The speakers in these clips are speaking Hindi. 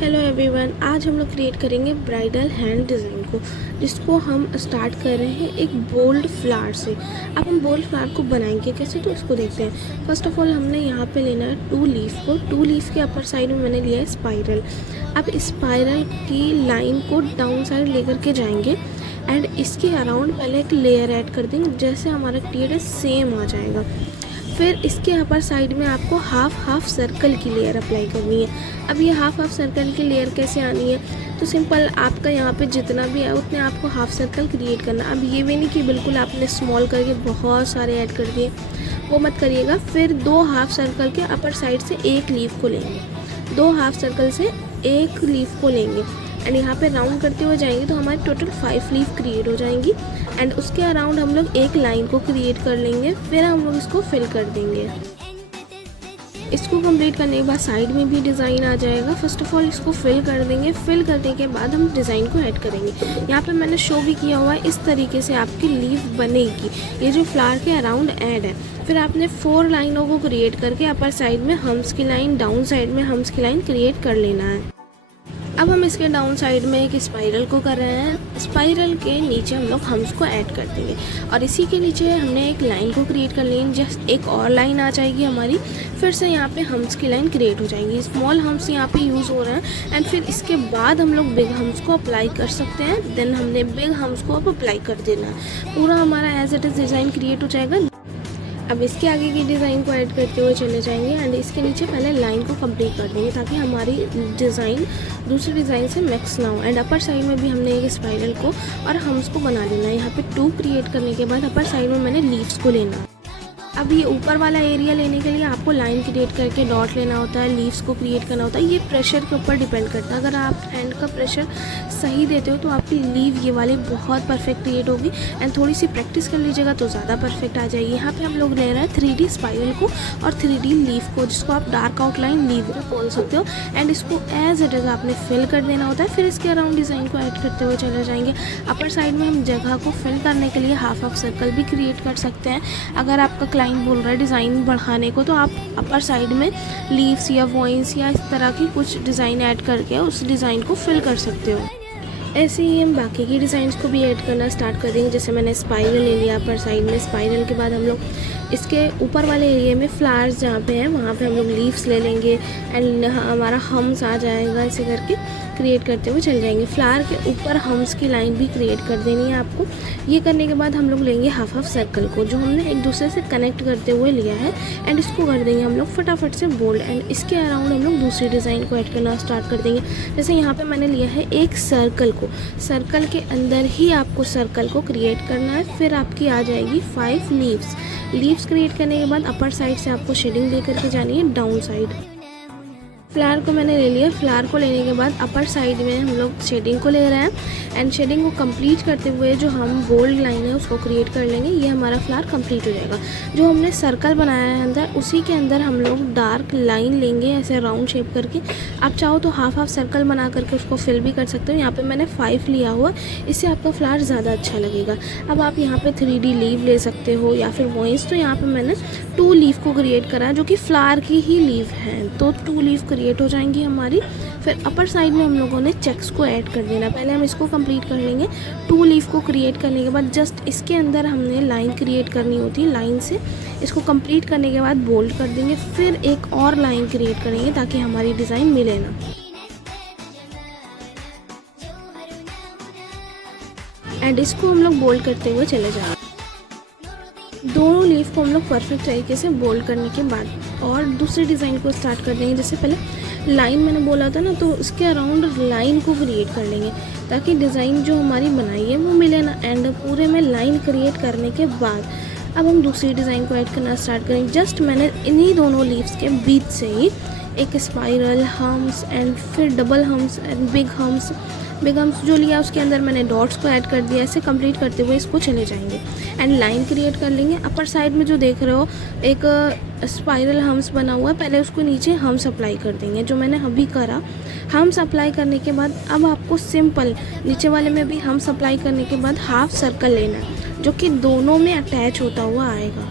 हेलो एवरीवन, आज हम लोग क्रिएट करेंगे ब्राइडल हैंड डिज़ाइन को, जिसको हम स्टार्ट कर रहे हैं एक बोल्ड फ्लावर से। अब हम बोल्ड फ्लावर को बनाएंगे कैसे, तो उसको देखते हैं। फर्स्ट ऑफ ऑल हमने यहाँ पे लेना है टू लीफ के अपर साइड में मैंने लिया है स्पाइरल। अब स्पाइरल की लाइन को डाउन साइड लेकर के जाएंगे एंड इसके अराउंड पहले एक लेयर ऐड कर देंगे। जैसे हमारा क्रिएट है सेम आ जाएगा। फिर इसके अपर साइड में आपको हाफ सर्कल की लेयर अप्लाई करनी है। अब ये हाफ सर्कल की लेयर कैसे आनी है, तो सिंपल आपका यहाँ पे जितना भी है उतने आपको हाफ सर्कल क्रिएट करना। अब ये भी नहीं कि बिल्कुल आपने स्मॉल करके बहुत सारे ऐड कर दिए, वो मत करिएगा। फिर दो हाफ सर्कल के अपर साइड से एक लीफ को लेंगे, दो हाफ सर्कल से एक लीफ को लेंगे एंड यहाँ पे राउंड करते हुए जाएंगे तो हमारे टोटल 5 लीफ क्रिएट हो जाएंगी। एंड उसके अराउंड हम लोग एक लाइन को क्रिएट कर लेंगे। फिर हम लोग इसको फिल कर देंगे। इसको कंप्लीट करने के बाद साइड में भी डिज़ाइन आ जाएगा। फर्स्ट ऑफ ऑल इसको फिल कर देंगे। फिल करने के बाद हम डिज़ाइन को ऐड करेंगे। यहाँ पे मैंने शो भी किया हुआ है, इस तरीके से आपकी लीफ बनेगी। ये जो फ्लावर के अराउंड ऐड है। फिर आपने 4 लाइनों को क्रिएट करके अपर साइड में हम्स की लाइन, डाउन साइड में हम्स की लाइन क्रिएट कर लेना है। अब हम इसके डाउन साइड में एक स्पाइरल को कर रहे हैं। स्पाइरल के नीचे हम लोग हम्स को ऐड कर देंगे और इसी के नीचे हमने एक लाइन को क्रिएट कर लेंगे। जस्ट एक और लाइन आ जाएगी हमारी। फिर से यहाँ पे हम्स की लाइन क्रिएट हो जाएंगी। स्मॉल हम्स यहाँ पे यूज़ हो रहे हैं एंड फिर इसके बाद हम लोग बिग हम्स को अप्लाई कर सकते हैं। देन हमने बिग हम्स को अब अप्लाई कर देना है। पूरा हमारा as it is design create हो जाएगा। अब इसके आगे की डिज़ाइन को ऐड करते हुए चले जाएंगे एंड इसके नीचे पहले लाइन को कंप्लीट कर देंगे ताकि हमारी डिज़ाइन दूसरी डिज़ाइन से मिक्स ना हो। एंड अपर साइड में भी हमने एक स्पाइरल को और हम्स को बना लेना है। यहाँ पे 2 क्रिएट करने के बाद अपर साइड में मैंने लीव्स को लेना है। अब ये ऊपर वाला एरिया लेने के लिए आपको लाइन क्रिएट करके डॉट लेना होता है, लीव्स को क्रिएट करना होता है। ये प्रेशर के ऊपर डिपेंड करता है। अगर आप हैंड का प्रेशर सही देते हो तो आपकी लीव ये वाली बहुत परफेक्ट क्रिएट होगी एंड थोड़ी सी प्रैक्टिस कर लीजिएगा तो ज़्यादा परफेक्ट आ जाएगी। यहाँ पे हम लोग ले रहे हैं 3D स्पाइरल को और 3D लीव को, जिसको आप डार्क आउटलाइन लीव बोल सकते हो। एंड इसको एज इट इज़ आपने फिल कर देना होता है। फिर इसके अराउंड डिज़ाइन को ऐड करते हुए चले जाएंगे। अपर साइड में हम जगह को फिल करने के लिए हाफ सर्कल भी क्रिएट कर सकते हैं। अगर आपका क्लाइंट बोल रहा है डिज़ाइन बढ़ाने को तो आप अपर साइड में लीव्स या वॉइंस या इस तरह की कुछ डिज़ाइन ऐड करके उस डिज़ाइन को फिल कर सकते हो। ऐसे ही हम बाकी की डिज़ाइंस को भी ऐड करना स्टार्ट कर देंगे। जैसे मैंने स्पाइरल ले लिया अपर साइड में। स्पाइरल के बाद हम लोग इसके ऊपर वाले एरिया में फ्लावर्स जहाँ पे हैं वहाँ पे हम लोग लीव्स ले लेंगे एंड हमारा हम्स आ जाएगा। ऐसे करके क्रिएट करते हुए चल जाएंगे। फ्लावर के ऊपर हम्स की लाइन भी क्रिएट कर देनी है आपको। ये करने के बाद हम लोग लेंगे हाफ सर्कल को जो हमने एक दूसरे से कनेक्ट करते हुए लिया है एंड इसको कर देंगे हम लोग फटाफट से बोल्ड। एंड इसके अराउंड हम लोग दूसरी डिज़ाइन को ऐड करना स्टार्ट कर देंगे। जैसे यहाँ पे मैंने लिया है एक सर्कल को, सर्कल के अंदर ही आपको सर्कल को क्रिएट करना है। फिर आपकी आ जाएगी 5 लीव्स क्रिएट करने के बाद अपर साइड से आपको शेडिंग दे करके जानी है डाउन साइड। फ्लावर को मैंने ले लिया। फ्लावर को लेने के बाद अपर साइड में हम लोग शेडिंग को ले रहे हैं एंड शेडिंग को कंप्लीट करते हुए जो हम बोल्ड लाइन है उसको क्रिएट कर लेंगे। ये हमारा फ्लावर कंप्लीट हो जाएगा। जो हमने सर्कल बनाया है अंदर, उसी के अंदर हम लोग डार्क लाइन लेंगे ऐसे राउंड शेप करके। आप चाहो तो हाफ सर्कल बना करके उसको फिल भी कर सकते हो। यहाँ पे मैंने 5 लिया हुआ, इससे आपका फ्लावर ज़्यादा अच्छा लगेगा। अब आप यहाँ पे 3D लीव ले सकते हो या फिर वॉइस। तो यहाँ पर मैंने 2 लीव को क्रिएट करा जो कि फ्लावर की ही लीव है, तो 2 लीव क्रिएट हो जाएंगी हमारी। फिर अपर साइड में हम लोगों ने चेक्स को ऐड कर देना। पहले हम इसको कंप्लीट कर लेंगे। 2 लीफ को क्रिएट करने के बाद जस्ट इसके अंदर हमने लाइन क्रिएट करनी होती है। लाइन से इसको कंप्लीट करने के बाद बोल्ड कर देंगे। फिर एक और लाइन क्रिएट करेंगे ताकि हमारी डिज़ाइन मिले ना। एंड इसको हम लोग बोल्ड करते हुए चले जाएंगे। दोनों लीफ को हम लोग परफेक्ट तरीके से बोल्ड करने के बाद और दूसरी डिज़ाइन को स्टार्ट कर देंगे। जैसे पहले लाइन मैंने बोला था ना, तो उसके अराउंड लाइन को क्रिएट कर लेंगे ताकि डिज़ाइन जो हमारी बनाई है वो मिले ना। एंड पूरे में लाइन क्रिएट करने के बाद अब हम दूसरी डिज़ाइन को ऐड करना स्टार्ट करेंगे। जस्ट मैंने इन्हीं दोनों लीव्स के बीच से ही एक स्पाइरल, हम्स एंड फिर double hums and big hums जो लिया उसके अंदर मैंने डॉट्स को ऐड कर दिया। ऐसे कंप्लीट करते हुए इसको चले जाएंगे एंड लाइन क्रिएट कर लेंगे। अपर साइड में जो देख रहे हो एक स्पाइरल हम्स बना हुआ है, पहले उसको नीचे हम्स अप्लाई कर देंगे जो मैंने अभी करा। हम्स अप्लाई करने के बाद अब आपको सिंपल नीचे वाले में भी हम्स अप्लाई करने के बाद हाफ सर्कल लेना है जो कि दोनों में अटैच होता हुआ आएगा।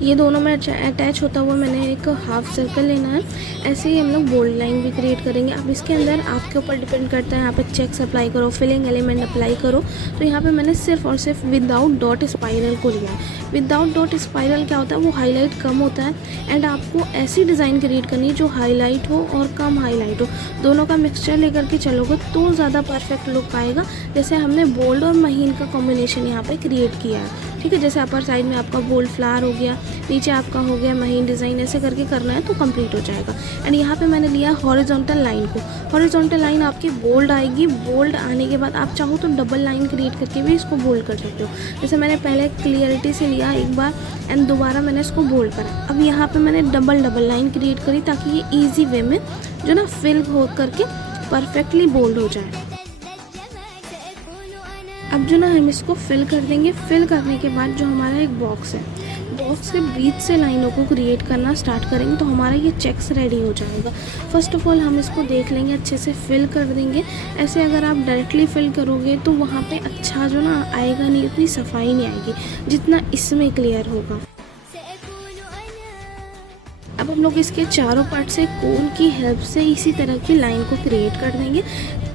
ये दोनों में अटैच होता हुआ मैंने एक हाफ सर्कल लेना है। ऐसे ही हम लोग बोल्ड लाइन भी क्रिएट करेंगे। अब इसके अंदर आपके ऊपर डिपेंड करता है, यहाँ पे चेक्स अप्लाई करो, फिलिंग एलिमेंट अप्लाई करो। तो यहाँ पे मैंने सिर्फ और सिर्फ विदाउट डॉट स्पाइरल को लिया है। विदाउट डॉट स्पाइरल क्या होता है, वो हाईलाइट कम होता है एंड आपको ऐसी डिज़ाइन क्रिएट करनी है जो हाईलाइट हो और कम हाईलाइट हो, दोनों का मिक्सचर लेकर के चलोगे तो ज़्यादा परफेक्ट लुक आएगा। जैसे हमने बोल्ड और महीन का कॉम्बिनेशन यहाँ पे क्रिएट किया है, ठीक है। जैसे अपर साइड में आपका बोल्ड फ्लावर हो गया, नीचे आपका हो गया महीन डिज़ाइन, ऐसे करके करना है तो कंप्लीट हो जाएगा। एंड यहाँ पे मैंने लिया हॉरिजॉन्टल लाइन को। हॉरिजॉन्टल लाइन आपकी बोल्ड आएगी। बोल्ड आने के बाद आप चाहो तो डबल लाइन क्रिएट करके भी इसको बोल्ड कर सकते हो। जैसे मैंने पहले क्लियरिटी से लिया एक बार एंड दोबारा मैंने इसको बोल्ड करा। अब यहाँ पे मैंने डबल लाइन क्रिएट करी ताकि ये ईजी वे में जो ना फिल हो करके परफेक्टली बोल्ड हो जाए। अब जो ना हम इसको फिल कर देंगे। फिल करने के बाद जो हमारा एक बॉक्स है, बॉक्स के बीच से लाइनों को क्रिएट करना स्टार्ट करेंगे तो हमारा ये चेक्स रेडी हो जाएगा। फर्स्ट ऑफ ऑल हम इसको देख लेंगे, अच्छे से फिल कर देंगे। ऐसे अगर आप डायरेक्टली फिल करोगे तो वहाँ पे अच्छा जो ना आएगा नहीं, उतनी सफाई नहीं आएगी जितना इसमें क्लियर होगा। अब हम लोग इसके चारों पार्ट से कोन की हेल्प से इसी तरह की लाइन को क्रिएट कर देंगे।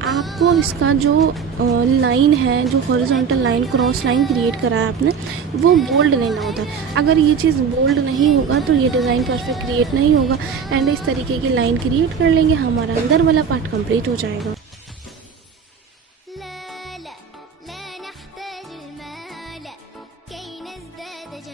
आपको इसका जो लाइन है, जो horizontal line, cross line create करा है आपने, वो बोल्ड लेना होता है। अगर ये चीज़ बोल्ड नहीं होगा तो ये डिज़ाइन परफेक्ट क्रिएट नहीं होगा। एंड इस तरीके की लाइन क्रिएट कर लेंगे, हमारा अंदर वाला पार्ट कंप्लीट हो जाएगा।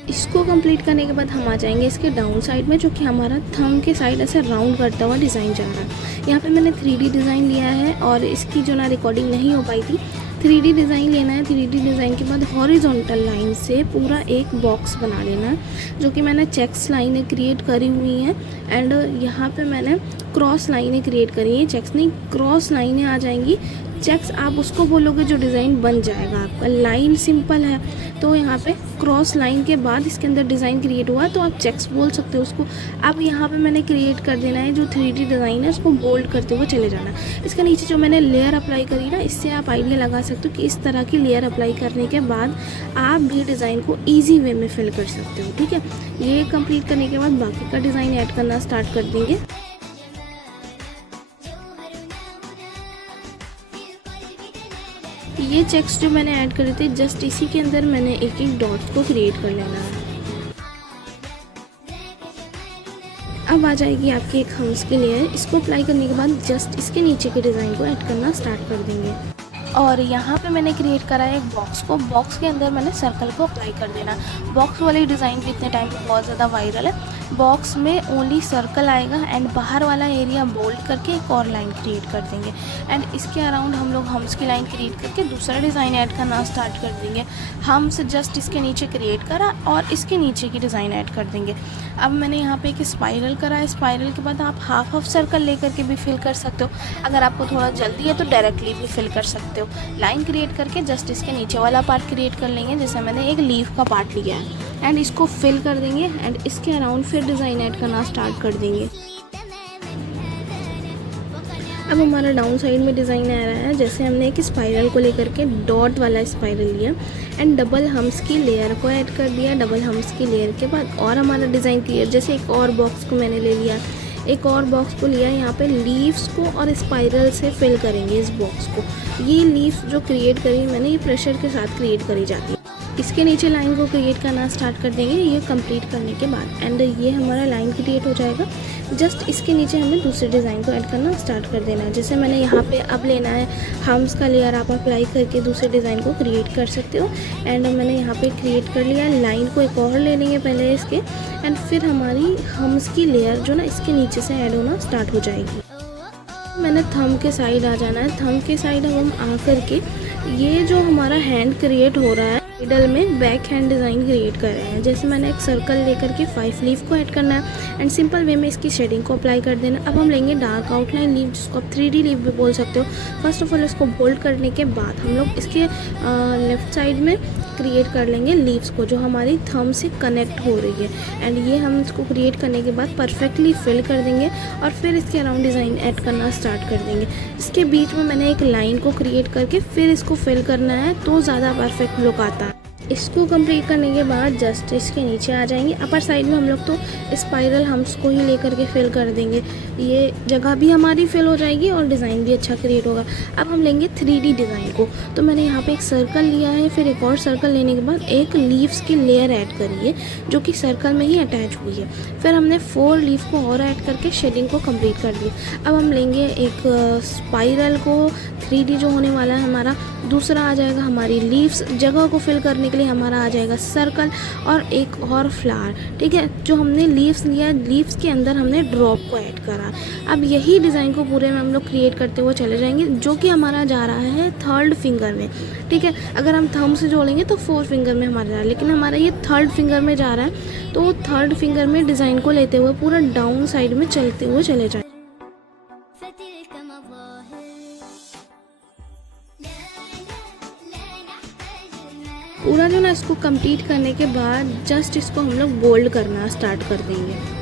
इसको कंप्लीट करने के बाद हम आ जाएंगे इसके डाउन साइड में, जो कि हमारा थंब के साइड ऐसे राउंड करता हुआ डिज़ाइन जा रहा है। यहाँ पे मैंने 3D डिज़ाइन लिया है और इसकी जो ना रिकॉर्डिंग नहीं हो पाई थी। 3D डिज़ाइन लेना है। 3D डिज़ाइन के बाद हॉरिजॉन्टल लाइन से पूरा एक बॉक्स बना लेना है, जो कि मैंने चेक्स लाइनें क्रिएट करी हुई हैं। एंड यहाँ पे मैंने क्रॉस लाइनें क्रिएट करी हैं, चेक्स नहीं, क्रॉस लाइनें आ जाएंगी। चेक्स आप उसको बोलोगे जो डिज़ाइन बन जाएगा आपका। लाइन सिंपल है तो यहाँ पे क्रॉस लाइन के बाद इसके अंदर डिज़ाइन क्रिएट हुआ तो आप चेक्स बोल सकते हो उसको। अब यहाँ पे मैंने क्रिएट कर देना है जो 3D डिज़ाइन है, उसको बोल्ड करते हुए चले जाना। इसके नीचे जो मैंने लेयर अप्लाई करी ना, इससे आप आइडिया लगा सकते हो कि इस तरह की लेयर अप्लाई करने के बाद आप भी डिज़ाइन को ईजी वे में फिल कर सकते हो, ठीक है। ये कंप्लीट करने के बाद बाकी का डिज़ाइन ऐड करना स्टार्ट कर देंगे। ये चेक्स जो मैंने ऐड करे थे, जस्ट इसी के अंदर मैंने एक एक डॉट को क्रिएट कर लेना है। अब आ जाएगी आपकी एक हम्स की लेयर। इसको अप्लाई करने के बाद जस्ट इसके नीचे के डिज़ाइन को ऐड करना स्टार्ट कर देंगे। और यहाँ पे मैंने क्रिएट करा है एक बॉक्स को। बॉक्स के अंदर मैंने सर्कल को अप्लाई कर देना। बॉक्स वाली डिज़ाइन भी इतने टाइम पे बहुत ज़्यादा वायरल है। बॉक्स में ओनली सर्कल आएगा एंड बाहर वाला एरिया बोल्ड करके एक और लाइन क्रिएट कर देंगे। एंड इसके अराउंड हम लोग हम्स की लाइन क्रिएट करके दूसरा डिज़ाइन ऐड करना स्टार्ट कर देंगे। हम्स जस्ट इसके नीचे क्रिएट करा और इसके नीचे की डिज़ाइन ऐड कर देंगे। अब मैंने यहाँ पे एक स्पाइरल करा है। स्पाइरल के बाद आप हाफ सर्कल लेकर के भी फिल कर सकते हो। अगर आपको थोड़ा जल्दी है तो डायरेक्टली भी फिल कर सकते हो। लाइन क्रिएट करके जस्ट इसके नीचे वाला पार्ट क्रिएट कर लेंगे, जैसे मैंने एक लीफ का पार्ट लिया है। एंड इसको फिल कर देंगे एंड इसके अराउंड फिर डिज़ाइन ऐड करना स्टार्ट कर देंगे। अब हमारा डाउन साइड में डिज़ाइन आ रहा है। जैसे हमने एक स्पाइरल को लेकर के डॉट वाला स्पाइरल लिया एंड डबल हम्स की लेयर को ऐड कर दिया। डबल हम्स की लेयर के बाद और हमारा डिज़ाइन क्लियर। जैसे एक और बॉक्स को मैंने ले लिया, एक और बॉक्स को लिया, यहाँ पे लीव्स को और स्पाइरल से फिल करेंगे इस बॉक्स को। ये लीफ जो क्रिएट करी मैंने, ये प्रेशर के साथ क्रिएट करी जाती है। इसके नीचे लाइन को क्रिएट करना स्टार्ट कर देंगे ये कंप्लीट करने के बाद। एंड ये हमारा लाइन क्रिएट हो जाएगा। जस्ट इसके नीचे हमें दूसरे डिज़ाइन को ऐड करना स्टार्ट कर देना है। जैसे मैंने यहाँ पे अब लेना है हम्स का लेयर, आप अप्लाई करके दूसरे डिज़ाइन को क्रिएट कर सकते हो। एंड मैंने यहाँ पे क्रिएट कर लिया। लाइन को एक और ले लेंगे पहले इसके, एंड फिर हमारी हम्स की लेयर जो ना इसके नीचे से ऐड होना स्टार्ट हो जाएगी। मैंने थंब के साइड आ जाना है। थंब के साइड हम आ करके ये जो हमारा हैंड क्रिएट हो रहा है, मिडल में बैक हैंड डिज़ाइन क्रिएट कर रहे हैं। जैसे मैंने एक सर्कल लेकर के 5 लीफ को ऐड करना है एंड सिंपल वे में इसकी शेडिंग को अप्लाई कर देना। अब हम लेंगे डार्क आउटलाइन लीफ, जिसको आप 3D लीफ भी बोल सकते हो। फर्स्ट ऑफ ऑल इसको बोल्ड करने के बाद हम लोग इसके लेफ़्ट साइड में क्रिएट कर लेंगे लीव्स को, जो हमारी थंब से कनेक्ट हो रही है। एंड ये हम इसको क्रिएट करने के बाद परफेक्टली फिल कर देंगे और फिर इसके अराउंड डिज़ाइन ऐड करना स्टार्ट कर देंगे। इसके बीच में मैंने एक लाइन को क्रिएट करके फिर इसको फिल करना है तो ज़्यादा परफेक्ट लुक आता है। इसको कंप्लीट करने के बाद जस्ट इसके नीचे आ जाएंगे। अपर साइड में हम लोग तो स्पाइरल हम्स को ही लेकर के फिल कर देंगे, ये जगह भी हमारी फिल हो जाएगी और डिज़ाइन भी अच्छा क्रिएट होगा। अब हम लेंगे 3D डिज़ाइन को, तो मैंने यहाँ पे एक सर्कल लिया है, फिर एक और सर्कल लेने के बाद एक लीव्स की लेयर ऐड करी है जो कि सर्कल में ही अटैच हुई है। फिर हमने 4 लीफ को और ऐड करके शेडिंग को कंप्लीट कर दिया। अब हम लेंगे एक स्पाइरल को, 3D जो होने वाला है हमारा, दूसरा आ जाएगा हमारी लीव्स, जगह को फिल करने के लिए हमारा आ जाएगा सर्कल, और एक और फ्लावर। ठीक है, जो हमने लीव्स लिया, लीव्स के अंदर हमने ड्रॉप को ऐड करा। अब यही डिज़ाइन को पूरे में हम लोग क्रिएट करते हुए चले जाएंगे, जो कि हमारा जा रहा है 3rd फिंगर में। ठीक है, अगर हम थंब से जोड़ेंगे तो 4 फिंगर में हमारा जा रहा है, लेकिन हमारा ये 3rd फिंगर में जा रहा है, तो 3rd फिंगर में डिज़ाइन को लेते हुए पूरा डाउन साइड में चलते हुए चले जाए। पूरा जो ना इसको कंप्लीट करने के बाद जस्ट इसको हम लोग बोल्ड करना स्टार्ट कर देंगे।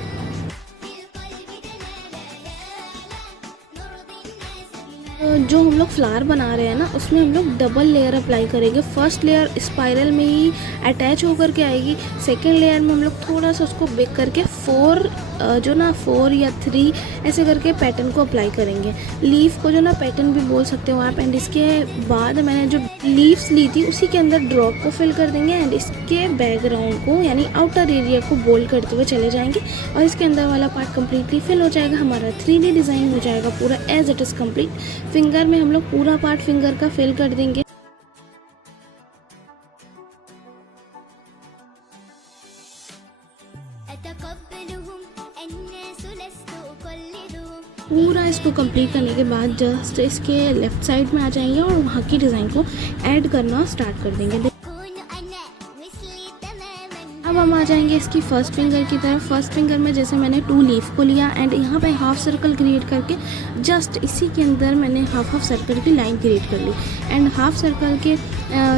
जो हम लोग फ्लावर बना रहे हैं ना, उसमें हम लोग डबल लेयर अप्लाई करेंगे। फर्स्ट लेयर स्पाइरल में ही अटैच होकर के आएगी, सेकेंड लेयर में हम लोग थोड़ा सा उसको बेक करके 4 या 3 ऐसे करके पैटर्न को अप्लाई करेंगे। लीफ को जो ना पैटर्न भी बोल सकते हो आप। एंड इसके बाद मैंने जो लीव्स ली थी उसी के अंदर ड्रॉप को फिल कर देंगे, एंड इसके बैकग्राउंड को यानी आउटर एरिया को बोल्ड करते हुए चले जाएंगे, और इसके अंदर वाला पार्ट कम्प्लीटली फिल हो जाएगा। हमारा 3D डिज़ाइन हो जाएगा पूरा as it is complete. Finger में हम लोग पूरा पार्ट फिंगर का फिल कर देंगे। पूरा इसको कंप्लीट करने के बाद जस्ट इसके लेफ़्ट साइड में आ जाएंगे और वहाँ की डिज़ाइन को ऐड करना स्टार्ट कर देंगे। अब हम आ जाएंगे इसकी फर्स्ट फिंगर की तरफ। फर्स्ट फिंगर में जैसे मैंने 2 लीफ को लिया, एंड यहाँ पे हाफ सर्कल क्रिएट करके जस्ट इसी के अंदर मैंने हाफ सर्कल की लाइन क्रिएट कर ली। एंड हाफ सर्कल के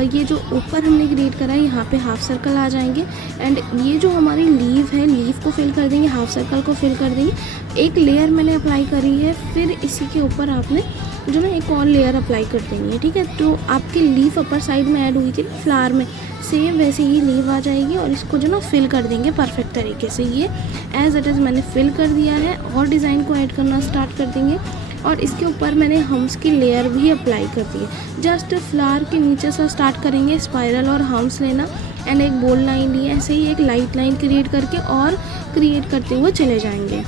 ये जो ऊपर हमने क्रिएट करा है, यहाँ पे हाफ सर्कल आ जाएंगे, एंड ये जो हमारी लीफ है, लीफ को फिल कर देंगे, हाफ सर्कल को फिल कर देंगे। एक लेयर मैंने अप्लाई करी है, फिर इसी के ऊपर आपने जो ना एक और लेयर अप्लाई कर देनी है। ठीक है, तो आपकी लीफ अपर साइड में ऐड हुई थी फ्लावर में, सेम वैसे ही लीव आ जाएगी, और इसको जो ना फिल कर देंगे परफेक्ट तरीके से। ये एज इट इज़ मैंने फिल कर दिया है, और डिज़ाइन को ऐड करना स्टार्ट कर देंगे, और इसके ऊपर मैंने हम्स की लेयर भी अप्लाई कर दी है। जस्ट फ्लावर के नीचे से स्टार्ट करेंगे स्पाइरल और हम्स लेना, एंड एक बोल्ड लाइन ली, ऐसे ही एक लाइट लाइन क्रिएट करके और क्रिएट करते हुए चले जाएंगे।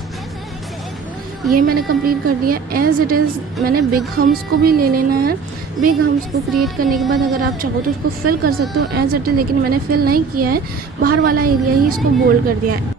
ये मैंने कंप्लीट कर दिया एज इट इज़। मैंने बिग हम्स को भी ले लेना है। बिग हम्स को क्रिएट करने के बाद अगर आप चाहो तो इसको फिल कर सकते हो एज इट इज़, लेकिन मैंने फिल नहीं किया है, बाहर वाला एरिया ही इसको बोल्ड कर दिया है।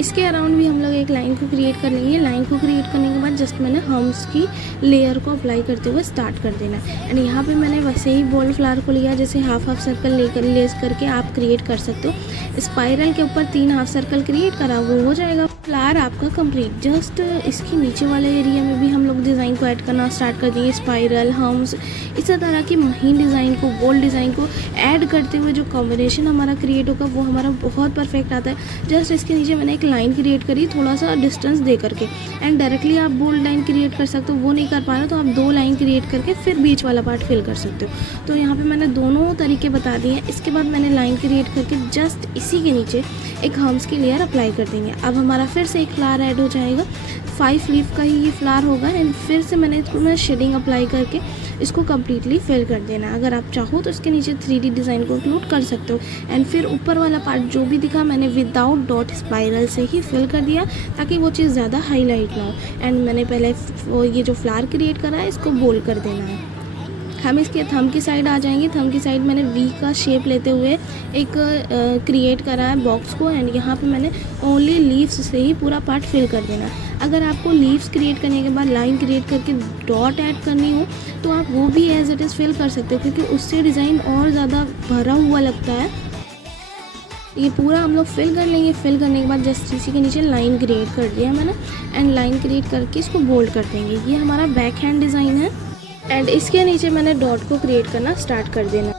इसके अराउंड भी हम लोग एक लाइन को क्रिएट कर लेंगे। लाइन को क्रिएट करने के बाद जस्ट मैंने हम्स की लेयर को अप्लाई करते हुए स्टार्ट कर देना। एंड यहाँ पे मैंने वैसे ही बोल्ड फ्लावर को लिया, जैसे हाफ सर्कल लेस करके आप क्रिएट कर सकते हो। स्पाइरल के ऊपर 3 हाफ सर्कल क्रिएट करा, वो हो जाएगा फ्लावर आपका कंप्लीट। जस्ट इसके नीचे वाले एरिया में भी हम लोग डिज़ाइन को ऐड करना स्टार्ट कर दिए। स्पाइरल, हम्स, इस तरह की महीन डिज़ाइन को, बोल्ड डिज़ाइन को ऐड करते हुए जो कॉम्बिनेशन हमारा क्रिएट होगा वो हमारा बहुत परफेक्ट आता है। जस्ट इसके नीचे मैंने एक लाइन क्रिएट करी थोड़ा सा डिस्टेंस दे करके, एंड डायरेक्टली आप बोल्ड लाइन क्रिएट कर सकते हो, वो नहीं कर पा रहे तो आप 2 लाइन क्रिएट करके फिर बीच वाला पार्ट फिल कर सकते हो। तो यहाँ पे मैंने दोनों तरीके बता दिए हैं। इसके बाद मैंने लाइन क्रिएट करके जस्ट इसी के नीचे एक हम्स की लेयर अप्लाई कर देंगे। अब हमारा फिर से एक फ्लावर ऐड हो जाएगा, 5 लीफ का ही ये फ्लावर होगा, एंड फिर से मैंने इसको शेडिंग अप्लाई करके इसको कम्प्लीटली फिल कर देना। अगर आप चाहो तो इसके नीचे 3D डिज़ाइन को इंक्लूड कर सकते हो। एंड फिर ऊपर वाला पार्ट जो भी दिखा मैंने विदाउट डॉट स्पाइरल से ही फिल कर दिया, ताकि वो चीज़ ज़्यादा हाईलाइट ना हो। एंड मैंने पहले ये जो फ्लावर क्रिएट करा है इसको बोल्ड कर देना है। हम इसके थंब की साइड आ जाएंगे। थंब की साइड मैंने वी का शेप लेते हुए एक क्रिएट करा है बॉक्स को, एंड यहाँ पे मैंने ओनली लीव्स से ही पूरा पार्ट फिल कर देना। अगर आपको लीव्स क्रिएट करने के बाद लाइन क्रिएट करके डॉट ऐड करनी हो तो आप वो भी एज इट इज़ फिल कर सकते हो, क्योंकि उससे डिज़ाइन और ज़्यादा भरा हुआ लगता है। ये पूरा हम लोग फिल कर लेंगे। फिल करने के बाद जस्ट इसी के नीचे लाइन क्रिएट कर दिया मैंने, एंड लाइन क्रिएट करके इसको बोल्ड कर देंगे। ये हमारा बैक हैंड डिज़ाइन है, एंड इसके नीचे मैंने डॉट को क्रिएट करना स्टार्ट कर देना।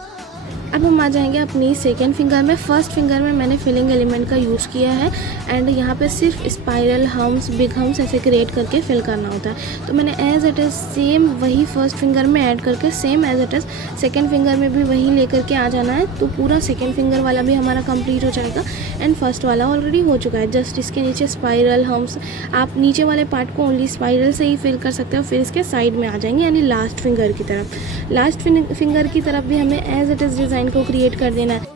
अब हम आ जाएंगे अपनी सेकेंड फिंगर में। फर्स्ट फिंगर में मैंने फिलिंग एलिमेंट का यूज़ किया है एंड यहाँ पे सिर्फ स्पाइरल हम्स, बिग हम्स ऐसे क्रिएट करके फिल करना होता है। तो मैंने एज इट इज़ सेम वही फर्स्ट फिंगर में ऐड करके same as it is second finger में भी वही लेकर के आ जाना है। तो पूरा सेकेंड फिंगर वाला भी हमारा कंप्लीट हो जाएगा एंड फर्स्ट वाला ऑलरेडी हो चुका है। जस्ट इसके नीचे स्पाइरल हम्स, आप नीचे वाले पार्ट को ओनली स्पाइरल से ही फिल कर सकते हो। फिर इसके साइड में आ जाएंगे यानी लास्ट फिंगर की तरफ। लास्ट फिंगर की तरफ भी हमें एज इट इज़ डिज़ाइन को क्रिएट कर देना है।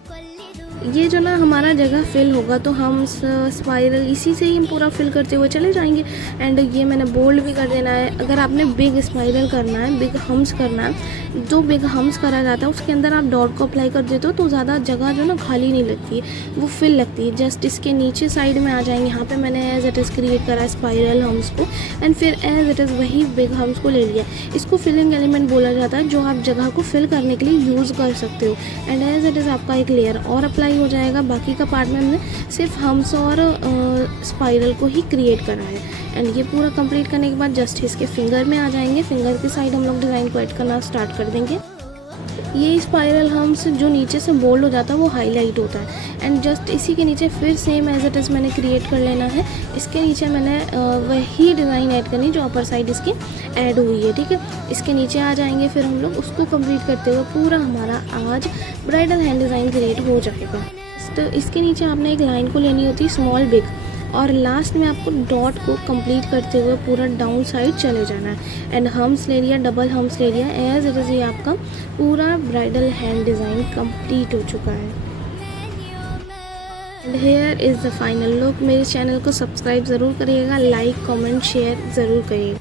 ये जो ना हमारा जगह फिल होगा तो हम स्पाइरल इसी से ही हम पूरा फिल करते हुए चले जाएंगे। एंड ये मैंने बोल्ड भी कर देना है। अगर आपने बिग स्पाइरल करना है, बिग हम्स करना है, जो बिग हम्स करा जाता है उसके अंदर आप डॉट को अप्लाई कर देते हो तो ज़्यादा जगह जो ना खाली नहीं लगती है, वो फिल लगती है। जस्ट इसके नीचे साइड में आ जाएंगे। यहाँ पे मैंने एज इट इज़ क्रिएट करा है स्पाइरल हम्स को एंड फिर एज इट इज़ वही बिग हम्स को ले लिया। इसको फिलिंग एलिमेंट बोला जाता है जो आप जगह को फिल करने के लिए यूज़ कर सकते हो। एंड एज इट इज़ आपका एक लेयर और अप्लाई हो जाएगा। बाकी का पार्ट में हमने सिर्फ हम्स और स्पाइरल को ही क्रिएट करा है। एंड ये पूरा कंप्लीट करने के बाद जस्ट इसके फिंगर में आ जाएंगे। फिंगर की साइड हम लोग डिज़ाइन को ऐड करना स्टार्ट कर देंगे। ये स्पाइरल हम्स जो नीचे से बोल्ड हो जाता है वो हाईलाइट होता है एंड जस्ट इसी के नीचे फिर सेम एज इट इज़ मैंने क्रिएट कर लेना है। इसके नीचे मैंने वही डिज़ाइन ऐड करनी जो अपर साइड इसकी ऐड हुई है, ठीक है। इसके नीचे आ जाएंगे, फिर हम लोग उसको कंप्लीट करते हुए पूरा हमारा आज ब्राइडल हैंड डिज़ाइन क्रिएट हो जाएगा। तो इसके नीचे आपने एक लाइन को लेनी होती है स्मॉल बिग और लास्ट में आपको डॉट को कंप्लीट करते हुए पूरा डाउन साइड चले जाना है एंड हम्स ले लिया, डबल हम्स ले लिया। एज इट इज़ ये आपका पूरा ब्राइडल हैंड डिज़ाइन कंप्लीट हो चुका है। And here is the final look. मेरे चैनल को सब्सक्राइब ज़रूर करिएगा, लाइक कमेंट शेयर ज़रूर करिएगा।